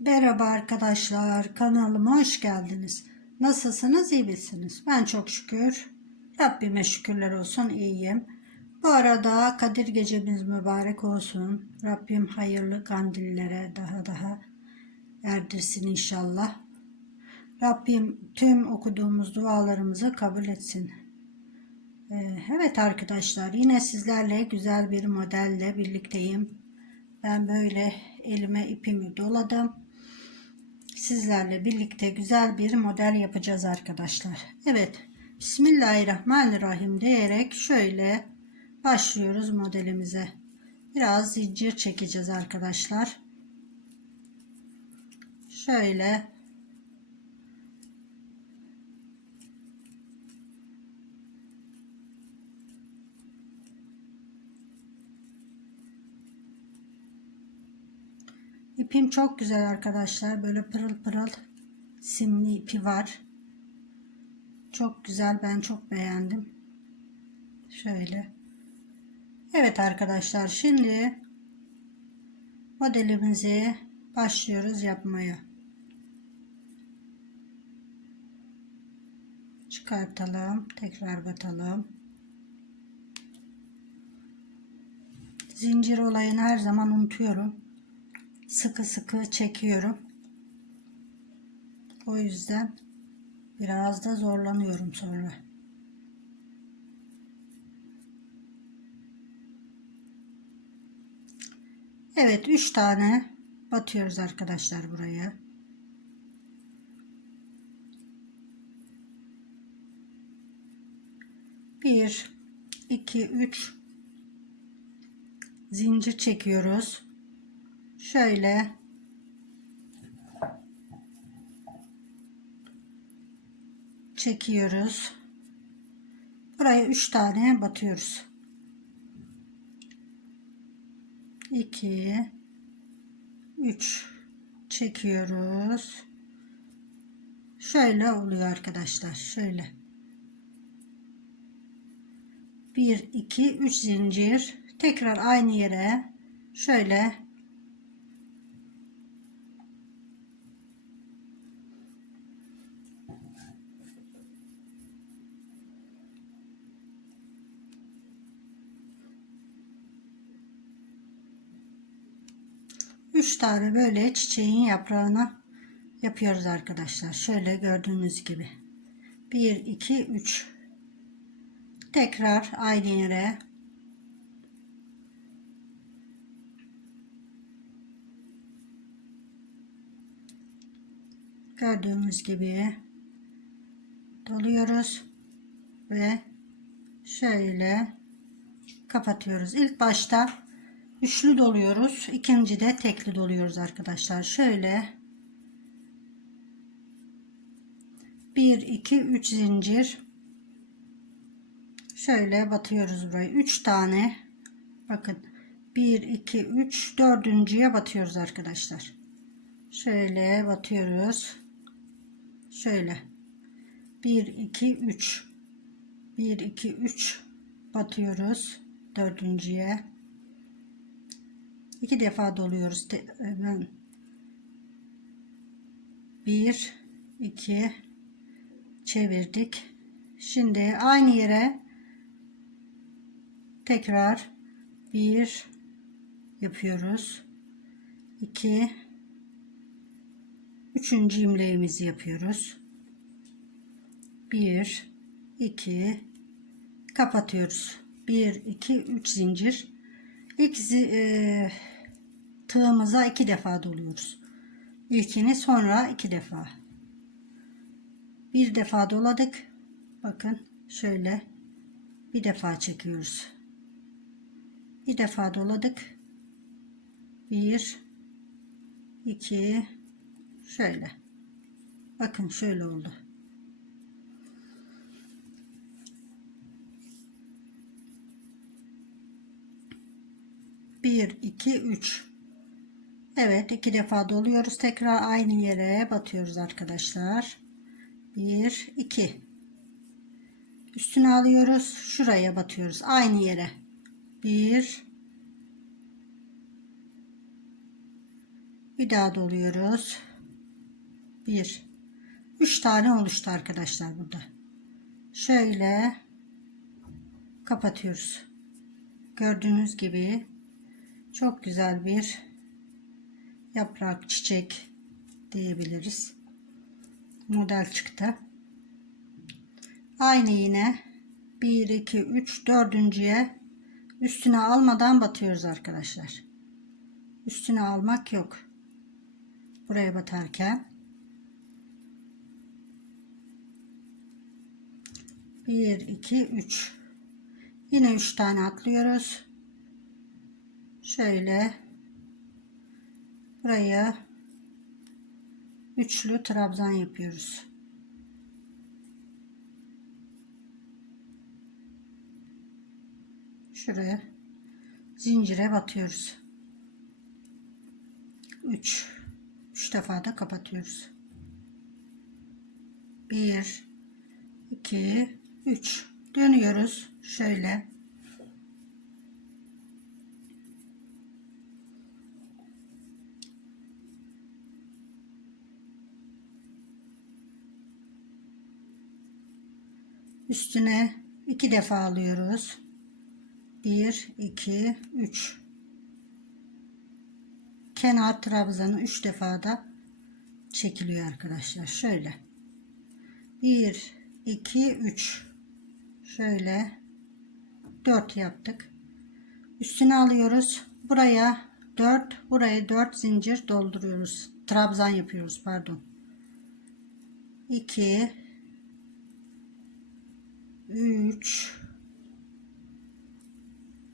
Merhaba arkadaşlar, kanalıma hoş geldiniz. Nasılsınız, iyi misiniz? Ben çok şükür, Rabbime şükürler olsun iyiyim. Bu arada Kadir gecemiz mübarek olsun. Rabbim hayırlı kandillere daha daha erdirsin inşallah. Rabbim tüm okuduğumuz dualarımızı kabul etsin. Ee, Evet arkadaşlar yine sizlerle güzel bir modelle birlikteyim. Ben böyle elime ipimi doladım. Sizlerle birlikte güzel bir model yapacağız arkadaşlar. Evet. Bismillahirrahmanirrahim diyerek şöyle başlıyoruz modelimize. Biraz zincir çekeceğiz arkadaşlar. Şöyle İpim çok güzel arkadaşlar. Böyle pırıl pırıl simli ipi var. Çok güzel. Ben çok beğendim. Şöyle. Evet arkadaşlar. Şimdi modelimizi başlıyoruz yapmaya. Çıkartalım. Tekrar batalım. Zincir olayını her zaman unutuyorum sıkı sıkı çekiyorum. O yüzden biraz da zorlanıyorum sonra. Evet 3 tane batıyoruz arkadaşlar buraya. Bir, iki, üç zincir çekiyoruz şöyle çekiyoruz. Buraya 3 tane batıyoruz. 2 3 çekiyoruz. Şöyle oluyor arkadaşlar. Şöyle. 1 2 3 zincir tekrar aynı yere şöyle Üç tane böyle çiçeğin yaprağına yapıyoruz arkadaşlar. Şöyle gördüğünüz gibi. 1 2 3 tekrar aynı yere gördüğümüz gibi doluyoruz ve şöyle kapatıyoruz. İlk başta üçlü doluyoruz. İkinci de tekli doluyoruz arkadaşlar. Şöyle 1 2 3 zincir şöyle batıyoruz burayı. 3 tane bakın 1 2 3 dördüncüye batıyoruz arkadaşlar. Şöyle batıyoruz. Şöyle 1 2 3 1 2 3 batıyoruz dördüncüye iki defa doluyoruz. Hemen bir iki çevirdik. Şimdi aynı yere tekrar bir yapıyoruz. İki üçüncü imleğimizi yapıyoruz. Bir iki kapatıyoruz. 1 2 3 zincir. İlk e, tığımıza iki defa doluyoruz. İlkini sonra iki defa. Bir defa doladık. Bakın şöyle bir defa çekiyoruz. Bir defa doladık. Bir iki şöyle. Bakın şöyle oldu. 1 2 3 Evet iki defa doluyoruz tekrar aynı yere batıyoruz arkadaşlar 1 2 üstüne alıyoruz şuraya batıyoruz aynı yere 1 Bir daha doluyoruz. Bir. Üç tane oluştu arkadaşlar burada. Şöyle kapatıyoruz. Gördüğünüz gibi çok güzel bir yaprak çiçek diyebiliriz. Model çıktı. Aynı yine 1 2 3 dördüncüye üstüne almadan batıyoruz arkadaşlar. Üstüne almak yok. Buraya batarken bir, iki, üç. Yine üç tane atlıyoruz. Şöyle buraya üçlü trabzan yapıyoruz. Şuraya zincire batıyoruz. 3 3 defa da kapatıyoruz. 1 2 3 dönüyoruz şöyle üstüne iki defa alıyoruz 1 2 3 kenar trabzanı 3 defa da çekiliyor arkadaşlar. Şöyle. 1 2 3 şöyle 4 yaptık. Üstüne alıyoruz. Buraya 4, buraya 4 zincir dolduruyoruz. Trabzan yapıyoruz, pardon. 2 3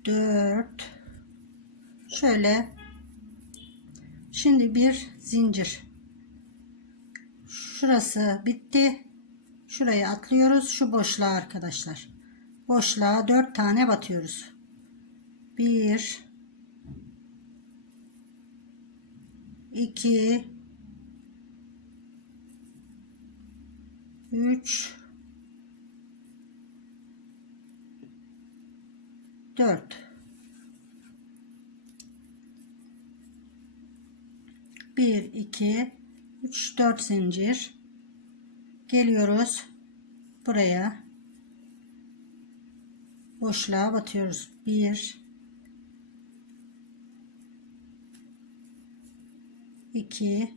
4 şöyle Şimdi bir zincir. Şurası bitti. Şuraya atlıyoruz. Şu boşluğa arkadaşlar. Boşluğa dört tane batıyoruz. Bir, iki, üç, dört. 1 2 3 4 zincir. Geliyoruz buraya. Boşluğa batıyoruz. 1 2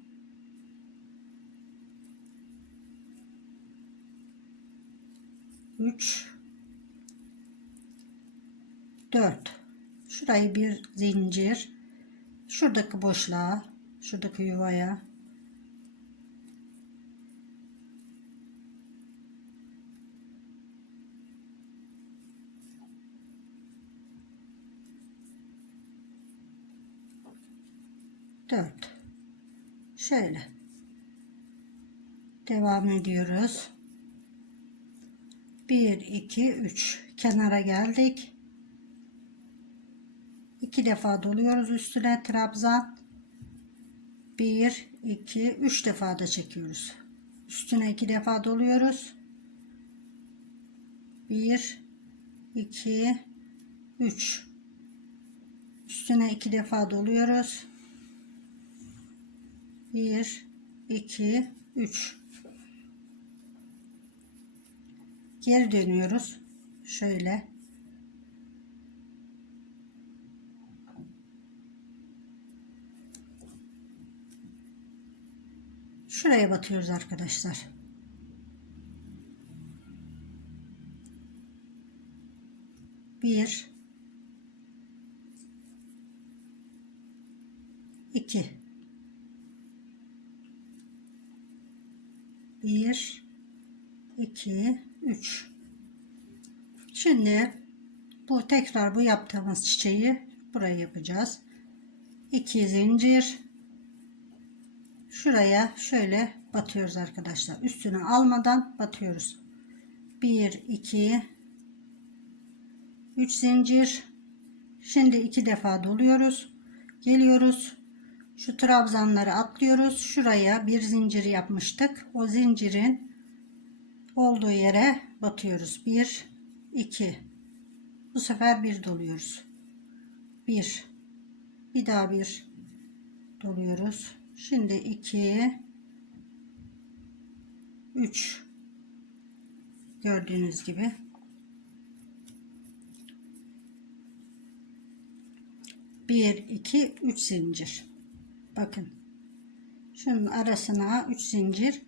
3 4 şurayı bir zincir. Şuradaki boşluğa Şuradaki yuvaya. Dört. Şöyle. Devam ediyoruz. Bir iki üç. Kenara geldik iki defa doluyoruz üstüne. Trabzan 1 2 3 defa da çekiyoruz. Üstüne 2 defa doluyoruz. 1 2 3 üstüne 2 defa doluyoruz. 1 2 3 geri dönüyoruz. Şöyle Şuraya batıyoruz arkadaşlar. Bir, iki, bir, iki, üç. Şimdi bu tekrar bu yaptığımız çiçeği buraya yapacağız. İki zincir şuraya şöyle batıyoruz arkadaşlar. Üstüne almadan batıyoruz. 1 2 3 zincir. Şimdi iki defa doluyoruz. Geliyoruz. Şu trabzanları atlıyoruz. Şuraya bir zincir yapmıştık. O zincirin olduğu yere batıyoruz. 1 2 Bu sefer bir doluyoruz. 1 Bir daha bir doluyoruz. Şimdi 2 3 gördüğünüz gibi. Bir iki üç zincir. Bakın. Şunun arasına üç zincir.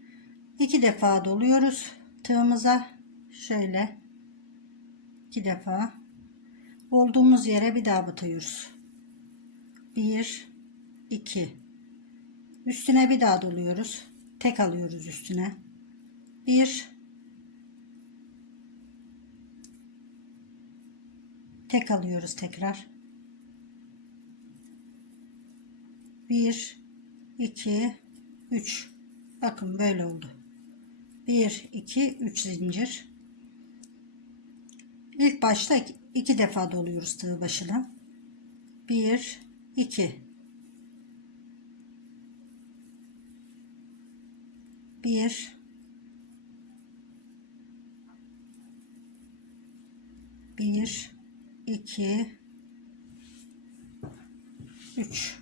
İki defa doluyoruz tığımıza. Şöyle. İki defa. Olduğumuz yere bir daha batıyoruz. Bir iki üstüne bir daha doluyoruz. Tek alıyoruz üstüne. Bir. Tek alıyoruz tekrar. 1 2 3 bakın böyle oldu. 1 2 3 zincir. İlk başta iki defa doluyoruz tığ başına. 1 2 1 1 2 3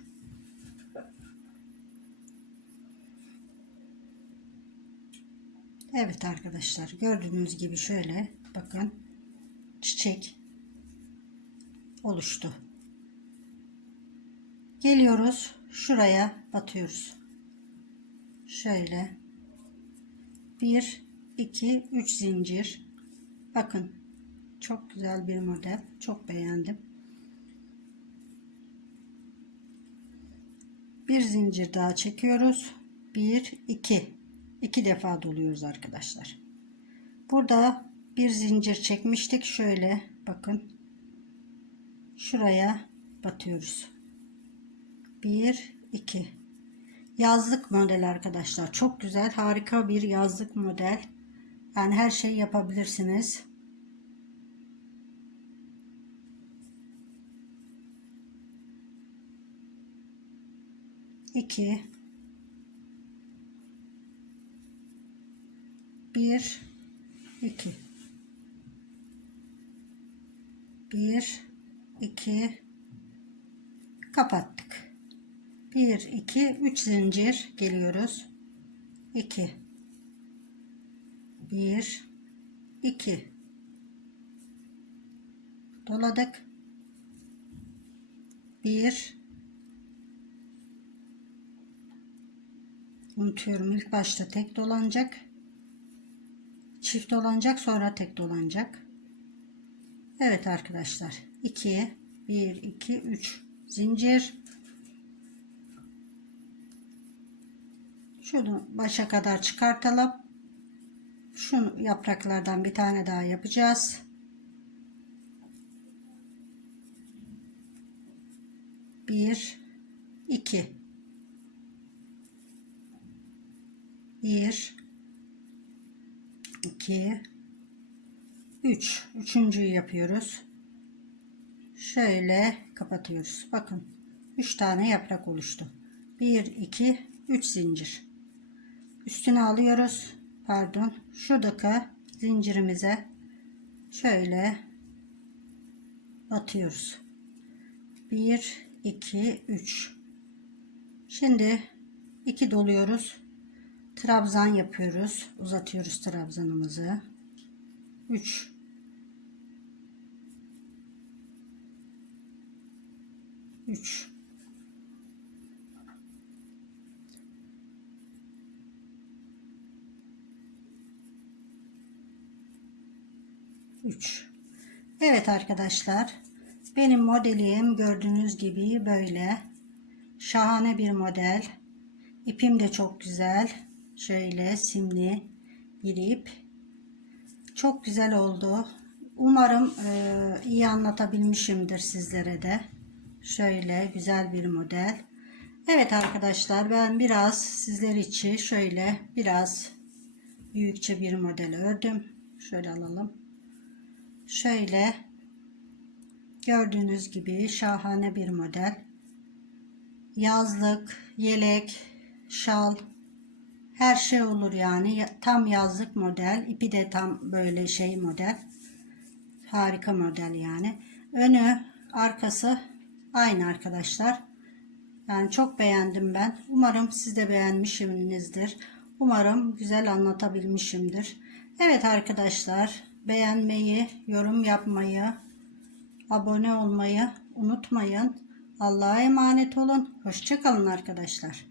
Evet arkadaşlar gördüğünüz gibi şöyle bakın çiçek oluştu. Geliyoruz şuraya batıyoruz. Şöyle 1 2 3 zincir. Bakın çok güzel bir model. Çok beğendim. Bir zincir daha çekiyoruz. 1 2 iki defa doluyoruz arkadaşlar. Burada bir zincir çekmiştik. Şöyle bakın. Şuraya batıyoruz. 1 2 Yazlık model arkadaşlar. Çok güzel, harika bir yazlık model. Yani her şey yapabilirsiniz. İki, bir, iki, bir, iki, kapattık. Bir, iki, üç zincir geliyoruz. İki, bir, iki, doladık. Bir, unutuyorum ilk başta tek dolanacak. Çift dolanacak sonra tek dolanacak. Evet arkadaşlar. 2 1 2 3 zincir şunu başa kadar çıkartalım. Şunu yapraklardan bir tane daha yapacağız. Bir iki. Bir 2 3 üçüncüyü yapıyoruz. Şöyle kapatıyoruz. Bakın 3 tane yaprak oluştu. 1 2 3 zincir üstüne alıyoruz. Pardon. Şuradaki zincirimize şöyle batıyoruz 1 2 3 şimdi 2 doluyoruz. Trabzan yapıyoruz. Uzatıyoruz trabzanımızı. 3 3 3 Evet arkadaşlar benim modelim gördüğünüz gibi böyle şahane bir model İpim de çok güzel şöyle simli bir ip. Çok güzel oldu. Umarım e, iyi anlatabilmişimdir sizlere de. Şöyle güzel bir model. Evet arkadaşlar ben biraz sizler için şöyle biraz büyükçe bir model ördüm. Şöyle alalım. Şöyle gördüğünüz gibi şahane bir model. Yazlık, yelek, şal, her şey olur yani. Tam yazlık model. İpi de tam böyle şey model. Harika model yani. Önü, arkası aynı arkadaşlar. Yani çok beğendim ben. Umarım siz de beğenmişsinizdir. Umarım güzel anlatabilmişimdir. Evet arkadaşlar beğenmeyi, yorum yapmayı, abone olmayı unutmayın. Allah'a emanet olun. Hoşçakalın arkadaşlar.